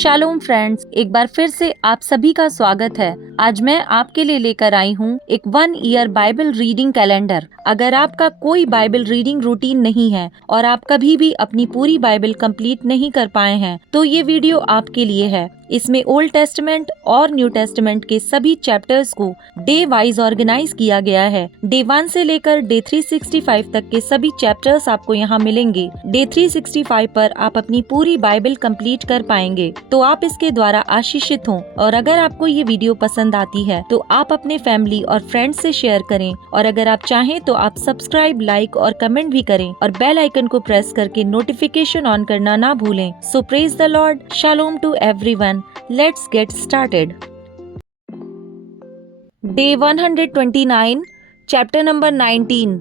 Shalom friends, एक बार फिर से आप सभी का स्वागत है। आज मैं आपके लिए लेकर आई हूँ एक 1 ईयर बाइबल रीडिंग कैलेंडर। अगर आपका कोई बाइबल रीडिंग रूटीन नहीं है और आप कभी भी अपनी पूरी बाइबल कंप्लीट नहीं कर पाए हैं, तो ये वीडियो आपके लिए है। इसमें ओल्ड टेस्टमेंट और न्यू टेस्टमेंट के सभी चैप्टर्स को डे वाइज ऑर्गेनाइज किया गया है। डे 1 से लेकर डे 365 तक के सभी चैप्टर्स आपको यहाँ मिलेंगे। डे 365 पर आप अपनी पूरी बाइबल कंप्लीट कर पाएंगे, तो आप इसके द्वारा आशीषित हों। और अगर आपको ये वीडियो पसंद आती है तो आप अपने फैमिली और फ्रेंड्स से शेयर करें, और अगर आप चाहें तो आप सब्सक्राइब, लाइक और कमेंट भी करें और बेल आइकन को प्रेस करके नोटिफिकेशन ऑन करना ना भूलें। So praise the lord, shalom to everyone. Let's get started. Day 129, chapter number 19।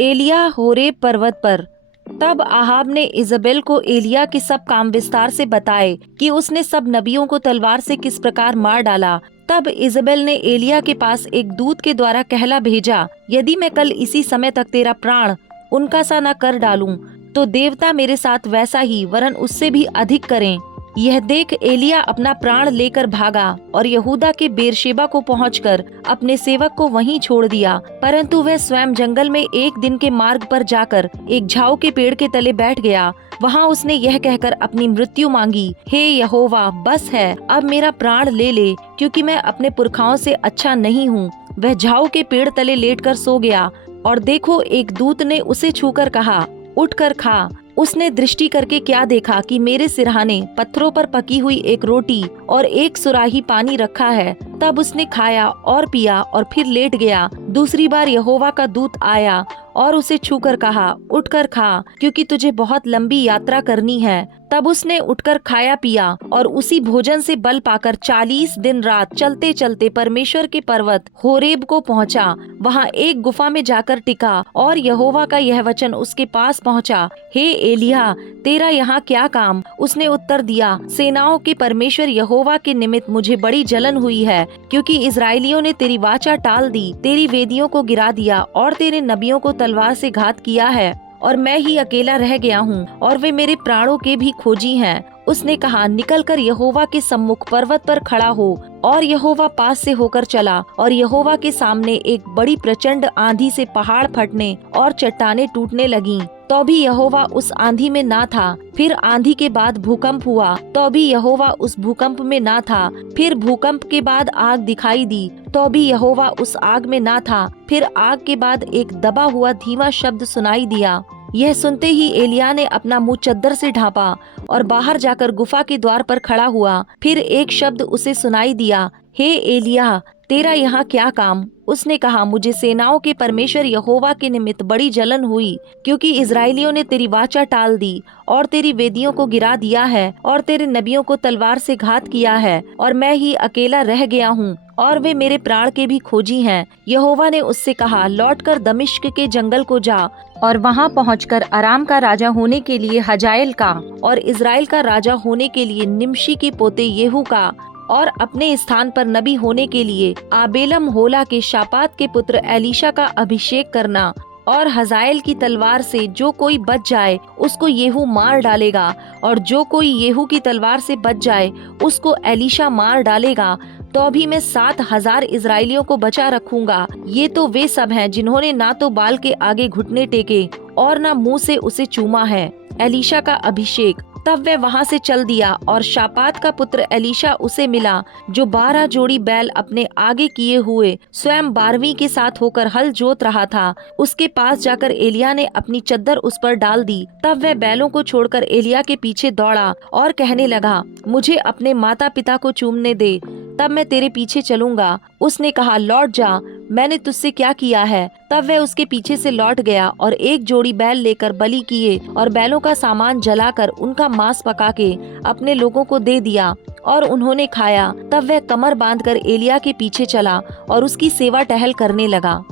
एलिया होरेब पर्वत पर। तब आहाब ने इजबेल को एलिया के सब काम विस्तार से बताए कि उसने सब नबियों को तलवार से किस प्रकार मार डाला। तब इजबेल ने एलिया के पास एक दूत के द्वारा कहला भेजा, यदि मैं कल इसी समय तक तेरा प्राण उनका सा न कर डालूं, तो देवता मेरे साथ वैसा ही वरन उससे भी अधिक करें। यह देख एलिया अपना प्राण लेकर भागा और यहूदा के बेरशेबा को पहुंचकर अपने सेवक को वहीं छोड़ दिया। परंतु वह स्वयं जंगल में एक दिन के मार्ग पर जाकर एक झाऊ के पेड़ के तले बैठ गया। वहां उसने यह कहकर अपनी मृत्यु मांगी, हे यहोवा, बस है, अब मेरा प्राण ले ले, क्योंकि मैं अपने पुरखाओं से अच्छा नहीं हूँ। वह झाऊ के पेड़ तले लेटकर सो गया, और देखो, एक दूत ने उसे छूकर कहा, उठकर खा। उसने दृष्टि करके क्या देखा कि मेरे सिरहाने पत्थरों पर पकी हुई एक रोटी और एक सुराही पानी रखा है। तब उसने खाया और पिया और फिर लेट गया। दूसरी बार यहोवा का दूत आया और उसे छूकर कहा, उठकर खा, क्योंकि तुझे बहुत लंबी यात्रा करनी है। तब उसने उठकर खाया पिया और उसी भोजन से बल पाकर 40 दिन रात चलते चलते परमेश्वर के पर्वत होरेब को पहुंचा। वहां एक गुफा में जाकर टिका और यहोवा का यह वचन उसके पास पहुंचा, हे एलिया, तेरा यहाँ क्या काम? उसने उत्तर दिया, सेनाओं के परमेश्वर यहोवा के निमित्त मुझे बड़ी जलन हुई है, क्योंकि इजराइलियों ने तेरी वाचा टाल दी, तेरी वेदियों को गिरा दिया और तेरे नबियों को तलवार से घात किया है, और मैं ही अकेला रह गया हूँ, और वे मेरे प्राणों के भी खोजी हैं। उसने कहा, निकलकर यहोवा के सम्मुख पर्वत पर खड़ा हो। और यहोवा पास से होकर चला, और यहोवा के सामने एक बड़ी प्रचंड आंधी से पहाड़ फटने और चट्टानें टूटने लगीं। तो भी यहोवा उस आंधी में ना था। फिर आंधी के बाद भूकंप हुआ, तो भी यहोवा उस भूकंप में ना था। फिर भूकंप के बाद आग दिखाई दी, तो भी यहोवा उस आग में ना था। फिर आग के बाद एक दबा हुआ धीमा शब्द सुनाई दिया। यह सुनते ही एलिया ने अपना मुंह चद्दर से ढांपा और बाहर जाकर गुफा के द्वार पर खड़ा हुआ। फिर एक शब्द उसे सुनाई दिया, हे एलिया, तेरा यहाँ क्या काम? उसने कहा, मुझे सेनाओं के परमेश्वर यहोवा के निमित्त बड़ी जलन हुई, क्योंकि इजराइलियों ने तेरी वाचा टाल दी और तेरी वेदियों को गिरा दिया है और तेरे नबियों को तलवार से घात किया है, और मैं ही अकेला रह गया हूँ, और वे मेरे प्राण के भी खोजी हैं। यहोवा ने उससे कहा, लौटकर दमिश्क के जंगल को जा और वहाँ पहुंचकर अराम का राजा होने के लिए हजाएल का और इजराइल का राजा होने के लिए निमशी के पोते येहू का और अपने स्थान पर नबी होने के लिए आबेलम होला के शापात के पुत्र एलीशा का अभिषेक करना। और हजाएल की तलवार से जो कोई बच जाए उसको येहू मार डालेगा, और जो कोई येहू की तलवार से बच जाए उसको एलीशा मार डालेगा। तो भी मैं 7,000 इजराइलियों को बचा रखूंगा। ये तो वे सब हैं जिन्होंने ना तो बाल के आगे घुटने टेके और ना मुंह से उसे चूमा है। एलीशा का अभिषेक। तब वह वहां से चल दिया, और शापात का पुत्र एलीशा उसे मिला, जो 12 जोड़ी बैल अपने आगे किए हुए स्वयं 12वीं के साथ होकर हल जोत रहा था। उसके पास जाकर एलिया ने अपनी चद्दर उस पर डाल दी। तब वह बैलों को छोड़कर एलिया के पीछे दौड़ा और कहने लगा, मुझे अपने माता पिता को चूमने दे, तब मैं तेरे पीछे चलूंगा। उसने कहा, लौट जा, मैंने तुझसे क्या किया है? तब वह उसके पीछे से लौट गया और एक जोड़ी बैल लेकर बलि किए और बैलों का सामान जलाकर उनका मांस पका के अपने लोगों को दे दिया, और उन्होंने खाया। तब वह कमर बांधकर एलिया के पीछे चला और उसकी सेवा टहल करने लगा।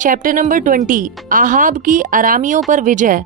चैप्टर नंबर 20, आहाब की अरामियों पर विजय।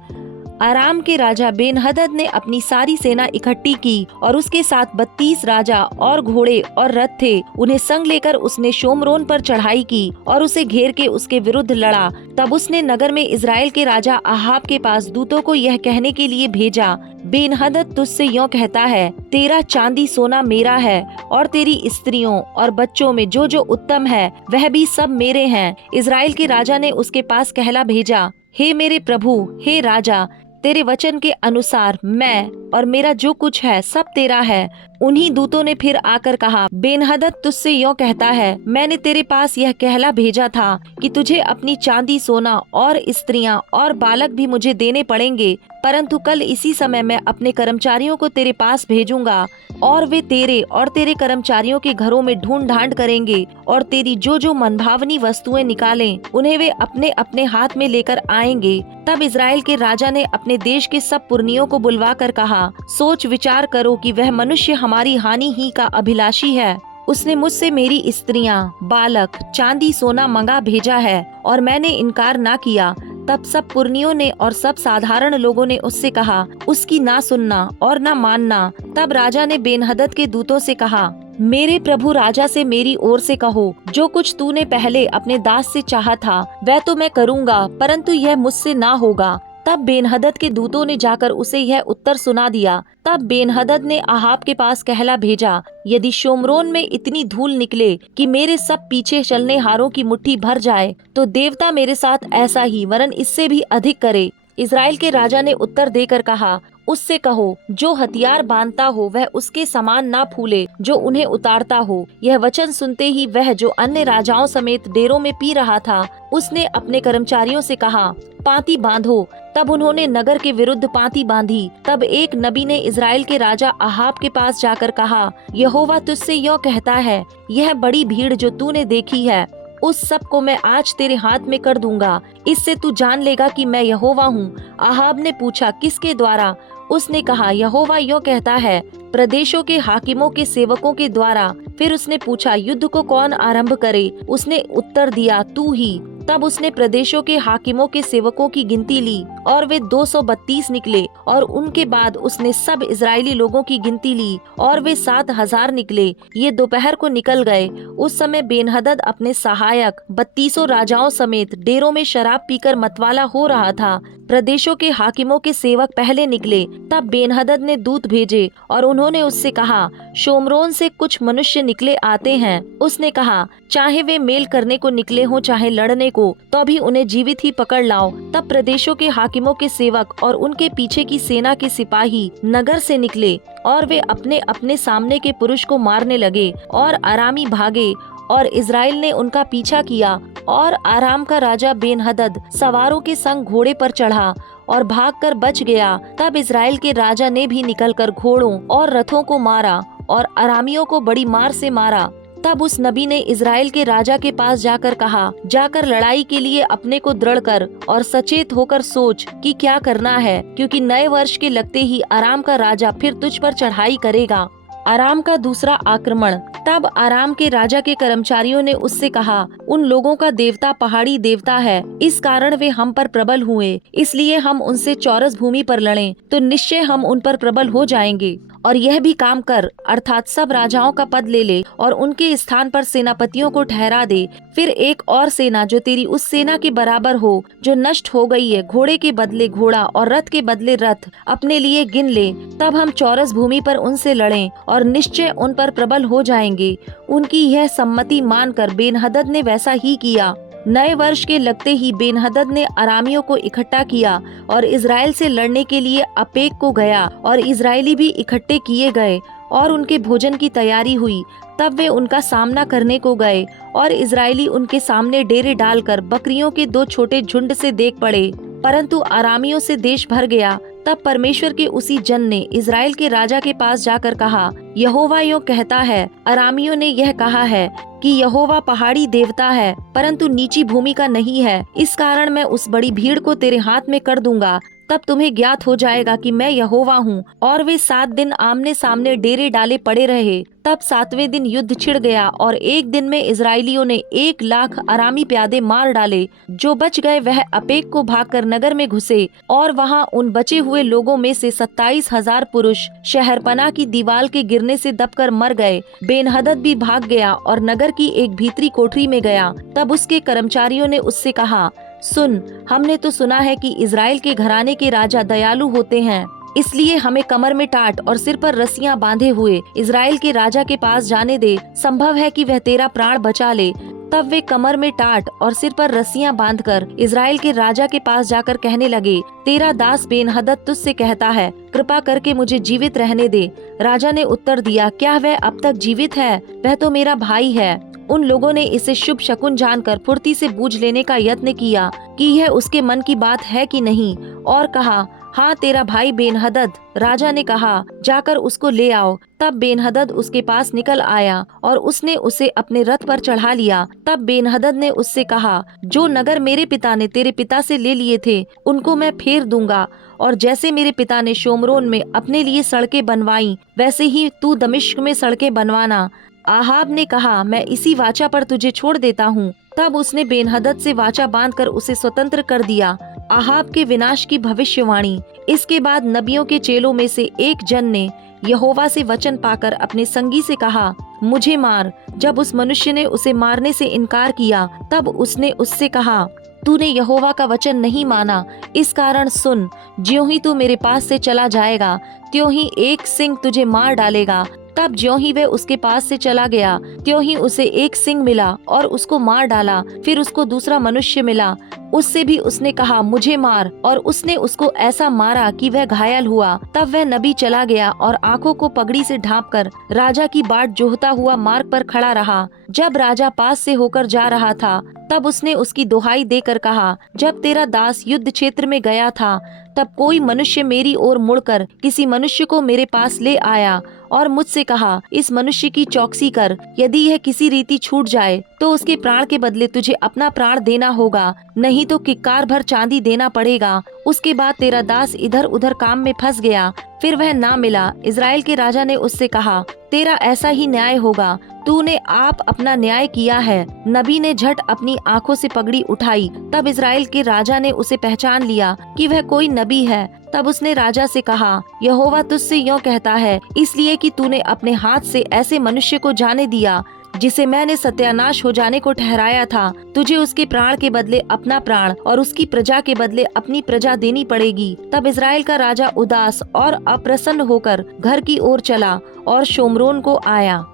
आराम के राजा बेन-हदद ने अपनी सारी सेना इकट्ठी की और उसके साथ 32 राजा और घोड़े और रथ थे। उन्हें संग लेकर उसने शोमरोन पर चढ़ाई की और उसे घेर के उसके विरुद्ध लड़ा। तब उसने नगर में इजराइल के राजा अहाब के पास दूतों को यह कहने के लिए भेजा, बेन-हदद तुझसे यों कहता है, तेरा चांदी सोना मेरा है और तेरी स्त्रियों और बच्चों में जो जो उत्तम है वह भी सब मेरे हैं। इजराइल के राजा ने उसके पास कहला भेजा, हे मेरे प्रभु, हे राजा, तेरे वचन के अनुसार मैं और मेरा जो कुछ है सब तेरा है। उन्हीं दूतों ने फिर आकर कहा, बेन-हदद तुझसे यों कहता है, मैंने तेरे पास यह कहला भेजा था कि तुझे अपनी चांदी सोना और स्त्रियां और बालक भी मुझे देने पड़ेंगे, परंतु कल इसी समय मैं अपने कर्मचारियों को तेरे पास भेजूंगा और वे तेरे और तेरे कर्मचारियों के घरों में ढूंढ ढांड करेंगे और तेरी जो जो मनभावनी वस्तुएं निकालें उन्हें वे अपने अपने हाथ में लेकर आएंगे। तब इजराइल के राजा ने अपने देश के सब पुरनियों को बुलवा कर कहा, सोच विचार करो कि वह मनुष्य हमारी हानि ही का अभिलाषी है। उसने मुझसे मेरी स्त्रियां, बालक, चांदी सोना मंगा भेजा है और मैंने इनकार ना किया। तब सब पुरनियों ने और सब साधारण लोगों ने उससे कहा, उसकी ना सुनना और ना मानना। तब राजा ने बेन-हदद के दूतों से कहा, मेरे प्रभु राजा से मेरी ओर से कहो, जो कुछ तूने पहले अपने दास से चाहा था वह तो मैं करूँगा, परंतु यह मुझसे ना होगा। तब बेन-हदद के दूतों ने जाकर उसे यह उत्तर सुना दिया। तब बेन-हदद ने अहाब के पास कहला भेजा, यदि शोमरोन में इतनी धूल निकले कि मेरे सब पीछे चलने हारों की मुट्ठी भर जाए, तो देवता मेरे साथ ऐसा ही वरन इससे भी अधिक करे। इजराइल के राजा ने उत्तर देकर कहा, उससे कहो, जो हथियार बांधता हो वह उसके समान ना फूले जो उन्हें उतारता हो। यह वचन सुनते ही वह जो अन्य राजाओं समेत डेरों में पी रहा था, उसने अपने कर्मचारियों से कहा, पांति बांधो। तब उन्होंने नगर के विरुद्ध पांति बांधी। तब एक नबी ने इजराइल के राजा अहाब के पास जाकर कहा, यहोवा तुझसे यों कहता है, यह बड़ी भीड़ जो तूने देखी है उस सब को मैं आज तेरे हाथ में कर दूंगा। इससे तू जान लेगा कि मैं यहोवा हूँ। अहाब ने पूछा, किसके द्वारा? उसने कहा, यहोवा यों कहता है, प्रदेशों के हाकिमों के सेवकों के द्वारा। फिर उसने पूछा, युद्ध को कौन आरंभ करे? उसने उत्तर दिया, तू ही। तब उसने प्रदेशों के हाकिमों के सेवकों की गिनती ली और वे 232 निकले। और उनके बाद उसने सब इजरायली लोगों की गिनती ली और वे 7,000 निकले। ये दोपहर को निकल गए। उस समय बेन-हदद अपने सहायक 32 राजाओं समेत डेरों में शराब पीकर मतवाला हो रहा था। प्रदेशों के हाकिमों के सेवक पहले निकले। तब बेन-हदद ने दूत भेजे और उन्होंने उससे कहा, शोमरोन से कुछ मनुष्य निकले आते हैं। उसने कहा, चाहे वे मेल करने को निकले हों चाहे लड़ने को, तो भी उन्हें जीवित ही पकड़ लाओ। तब प्रदेशों के हाकिमों के सेवक और उनके पीछे की सेना के सिपाही नगर से निकले और वे अपने अपने सामने के पुरुष को मारने लगे और अरामी भागे और इजराइल ने उनका पीछा किया। और आराम का राजा बेन-हदद सवारों के संग घोड़े पर चढ़ा और भागकर बच गया। तब इजराइल के राजा ने भी निकलकर घोड़ों और रथों को मारा और अरामियों को बड़ी मार से मारा। तब उस नबी ने इजराइल के राजा के पास जाकर कहा, जाकर लड़ाई के लिए अपने को दृढ़ कर और सचेत होकर सोच कि क्या करना है, क्योंकि नए वर्ष के लगते ही आराम का राजा फिर तुझ पर चढ़ाई करेगा। आराम का दूसरा आक्रमण। तब आराम के राजा के कर्मचारियों ने उससे कहा, उन लोगों का देवता पहाड़ी देवता है, इस कारण वे हम पर प्रबल हुए, इसलिए हम उनसे चौरस भूमि पर लड़ें तो निश्चय हम उन पर प्रबल हो जाएंगे। और यह भी काम कर, अर्थात सब राजाओं का पद ले ले और उनके स्थान पर सेनापतियों को ठहरा दे। फिर एक और सेना जो तेरी उस सेना के बराबर हो जो नष्ट हो गई है, घोड़े के बदले घोड़ा और रथ के बदले रथ अपने लिए गिन ले। तब हम चौरस भूमि पर उनसे लड़ें और निश्चय उन पर प्रबल हो जाएंगे। उनकी यह सम्मति मानकर बेन-हदद ने वैसा ही किया। नए वर्ष के लगते ही बेन-हदद ने अरामियों को इकट्ठा किया और इजराइल से लड़ने के लिए अपेक को गया और इजरायली भी इकट्ठे किए गए और उनके भोजन की तैयारी हुई। तब वे उनका सामना करने को गए और इजरायली उनके सामने डेरे डालकर बकरियों के 2 छोटे झुंड से देख पड़े, परंतु अरामियों से देश भर गया। तब परमेश्वर के उसी जन ने इजराइल के राजा के पास जाकर कहा, यहोवा यों कहता है, अरामियों ने यह कहा है कि यहोवा पहाड़ी देवता है परंतु नीची भूमि का नहीं है, इस कारण मैं उस बड़ी भीड़ को तेरे हाथ में कर दूंगा। तब तुम्हें ज्ञात हो जाएगा कि मैं यहोवा हूँ। और वे 7 दिन आमने सामने डेरे डाले पड़े रहे। तब 7वें दिन युद्ध छिड़ गया और एक दिन में इजराइलियों ने 1,00,000 अरामी प्यादे मार डाले। जो बच गए वह अपेक को भागकर नगर में घुसे और वहां उन बचे हुए लोगों में से 27,000 पुरुष शहरपनाह की दीवार के गिरने से दबकर मर गए। बेनहदद भी भाग गया और नगर की एक भीतरी कोठरी में गया। तब उसके कर्मचारियों ने उससे कहा, सुन, हमने तो सुना है कि इजराइल के घराने के राजा दयालु होते हैं, इसलिए हमें कमर में टाट और सिर पर रस्सियां बांधे हुए इजराइल के राजा के पास जाने दे। संभव है कि वह तेरा प्राण बचा ले। तब वे कमर में टाट और सिर पर रस्सियां बांधकर इजराइल के राजा के पास जाकर कहने लगे, तेरा दास बेनहदद तुझसे कहता है, कृपा करके मुझे जीवित रहने दे। राजा ने उत्तर दिया, क्या वह अब तक जीवित है? वह तो मेरा भाई है। उन लोगों ने इसे शुभ शकुन जानकर फुर्ती से बूझ लेने का यत्न किया कि यह उसके मन की बात है कि नहीं, और कहा, हाँ, तेरा भाई बेनहदद। राजा ने कहा, जाकर उसको ले आओ। तब बेनहदद उसके पास निकल आया और उसने उसे अपने रथ पर चढ़ा लिया। तब बेनहदद ने उससे कहा, जो नगर मेरे पिता ने तेरे पिता से ले लिए थे उनको मैं फेर दूंगा, और जैसे मेरे पिता ने शोमरोन में अपने लिए सड़कें बनवाई वैसे ही तू दमिश्क में सड़कें बनवाना। आहाब ने कहा, मैं इसी वाचा पर तुझे छोड़ देता हूँ। तब उसने बेनहदद से वाचा बांधकर उसे स्वतंत्र कर दिया। आहाब के विनाश की भविष्यवाणी। इसके बाद नबियों के चेलों में से एक जन ने यहोवा से वचन पाकर अपने संगी से कहा, मुझे मार। जब उस मनुष्य ने उसे मारने से इनकार किया, तब उसने उससे कहा, तूने यहोवा का वचन नहीं माना, इस कारण सुन, ज्यों ही तू मेरे पास से चला जाएगा त्यों ही एक सिंह तुझे मार डालेगा। तब ज्यों ही वह उसके पास से चला गया त्यों ही उसे एक सिंह मिला और उसको मार डाला। फिर उसको दूसरा मनुष्य मिला, उससे भी उसने कहा, मुझे मार, और उसने उसको ऐसा मारा कि वह घायल हुआ। तब वह नबी चला गया और आंखों को पगड़ी से ढांपकर राजा की बाट जोहता हुआ मार्ग पर खड़ा रहा। जब राजा पास से होकर जा रहा था, तब उसने उसकी दुहाई देकर कहा, जब तेरा दास युद्ध क्षेत्र में गया था, तब कोई मनुष्य मेरी ओर मुड़कर किसी मनुष्य को मेरे पास ले आया और मुझसे कहा, इस मनुष्य की चौकसी कर, यदि यह किसी रीति छूट जाए तो उसके प्राण के बदले तुझे अपना प्राण देना होगा, नहीं तो किक्कार भर चांदी देना पड़ेगा। उसके बाद तेरा दास इधर उधर काम में फंस गया, फिर वह ना मिला। इजराइल के राजा ने उससे कहा, तेरा ऐसा ही न्याय होगा, तूने आप अपना न्याय किया है। नबी ने झट अपनी आंखों से पगड़ी उठाई। तब इजराइल के राजा ने उसे पहचान लिया कि वह कोई नबी है। तब उसने राजा से कहा, यहोवा तुझसे यूं कहता है, इसलिए कि तूने अपने हाथ से ऐसे मनुष्य को जाने दिया जिसे मैंने सत्यानाश हो जाने को ठहराया था, तुझे उसके प्राण के बदले अपना प्राण और उसकी प्रजा के बदले अपनी प्रजा देनी पड़ेगी। तब इजराइल का राजा उदास और अप्रसन्न होकर घर की ओर चला और शोमरोन को आया।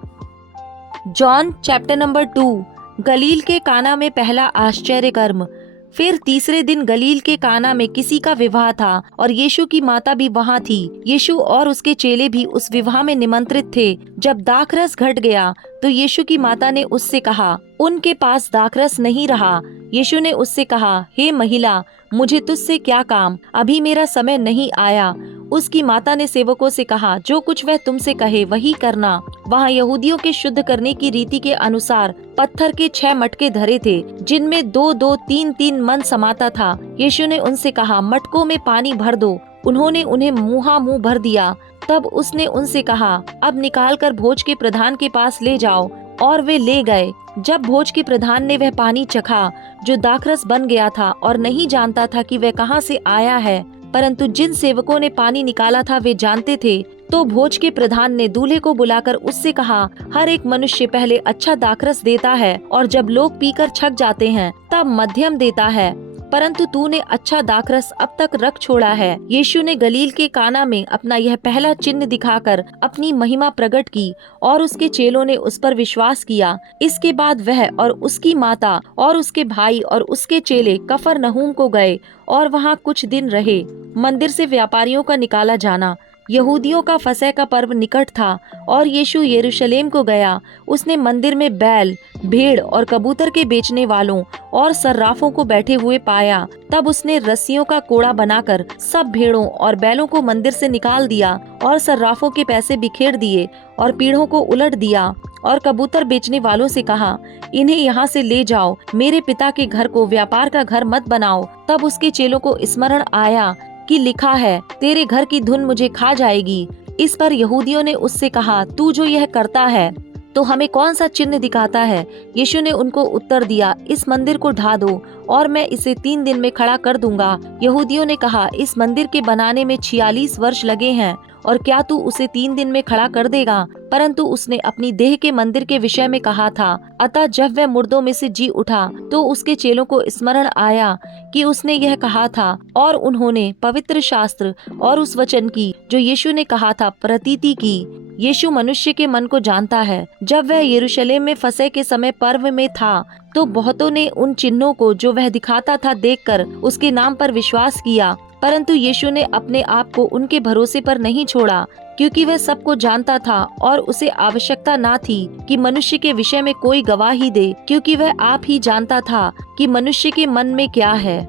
John chapter number 2। गलील के काना में पहला आश्चर्य कर्म। फिर तीसरे दिन गलील के काना में किसी का विवाह था और यीशु की माता भी वहाँ थी। यीशु और उसके चेले भी उस विवाह में निमंत्रित थे। जब दाखरस घट गया तो यीशु की माता ने उससे कहा, उनके पास दाखरस नहीं रहा। यीशु ने उससे कहा, हे महिला, मुझे तुझसे क्या काम, अभी मेरा समय नहीं आया। उसकी माता ने सेवकों से कहा, जो कुछ वह तुमसे कहे वही करना। वहाँ यहूदियों के शुद्ध करने की रीति के अनुसार पत्थर के 6 मटके धरे थे, जिनमें 2-2, 3-3 मन समाता था। यीशु ने उनसे कहा, मटकों में पानी भर दो। उन्होंने उन्हें मुँह भर दिया। तब उसने उनसे कहा, अब निकाल कर भोज के प्रधान के पास ले जाओ। और वे ले गए। जब भोज के प्रधान ने वह पानी चखा जो दाखरस बन गया था और नहीं जानता था कि वह कहाँ से आया है, परंतु जिन सेवकों ने पानी निकाला था वे जानते थे, तो भोज के प्रधान ने दूल्हे को बुलाकर उससे कहा, हर एक मनुष्य पहले अच्छा दाखरस देता है और जब लोग पीकर छक जाते हैं तब मध्यम देता है, परंतु तूने अच्छा दाखरस अब तक रख छोड़ा है। यीशु ने गलील के काना में अपना यह पहला चिन्ह दिखाकर अपनी महिमा प्रकट की और उसके चेलों ने उस पर विश्वास किया। इसके बाद वह और उसकी माता और उसके भाई और उसके चेले कफरनहूम को गए और वहाँ कुछ दिन रहे। मंदिर से व्यापारियों का निकाला जाना। यहूदियों का फसह का पर्व निकट था और यीशु यरूशलेम को गया। उसने मंदिर में बैल, भेड़ और कबूतर के बेचने वालों और सर्राफों को बैठे हुए पाया। तब उसने रस्सियों का कोड़ा बनाकर सब भेड़ों और बैलों को मंदिर से निकाल दिया और सर्राफों के पैसे बिखेर दिए और पीढ़ों को उलट दिया और कबूतर बेचने वालों से कहा, इन्हें यहाँ से ले जाओ, मेरे पिता के घर को व्यापार का घर मत बनाओ। तब उसके चेलों को स्मरण आया कि लिखा है, तेरे घर की धुन मुझे खा जाएगी। इस पर यहूदियों ने उससे कहा, तू जो यह करता है तो हमें कौन सा चिन्ह दिखाता है? यीशु ने उनको उत्तर दिया, इस मंदिर को ढा दो और मैं इसे 3 दिन में खड़ा कर दूंगा। यहूदियों ने कहा, इस मंदिर के बनाने में 46 वर्ष लगे हैं और क्या तू उसे 3 दिन में खड़ा कर देगा? परंतु उसने अपनी देह के मंदिर के विषय में कहा था। अतः जब वह मुर्दों में से जी उठा तो उसके चेलों को स्मरण आया कि उसने यह कहा था, और उन्होंने पवित्र शास्त्र और उस वचन की जो यीशु ने कहा था प्रतीति की। यीशु मनुष्य के मन को जानता है। जब वह यरूशलेम में फसह के समय पर्व में था तो बहुतों ने उन चिन्हों को जो वह दिखाता था देखकर उसके नाम पर विश्वास किया। परंतु यीशु ने अपने आप को उनके भरोसे पर नहीं छोड़ा, क्योंकि वह सबको जानता था और उसे आवश्यकता ना थी कि मनुष्य के विषय में कोई गवाही दे, क्योंकि वह आप ही जानता था कि मनुष्य के मन में क्या है।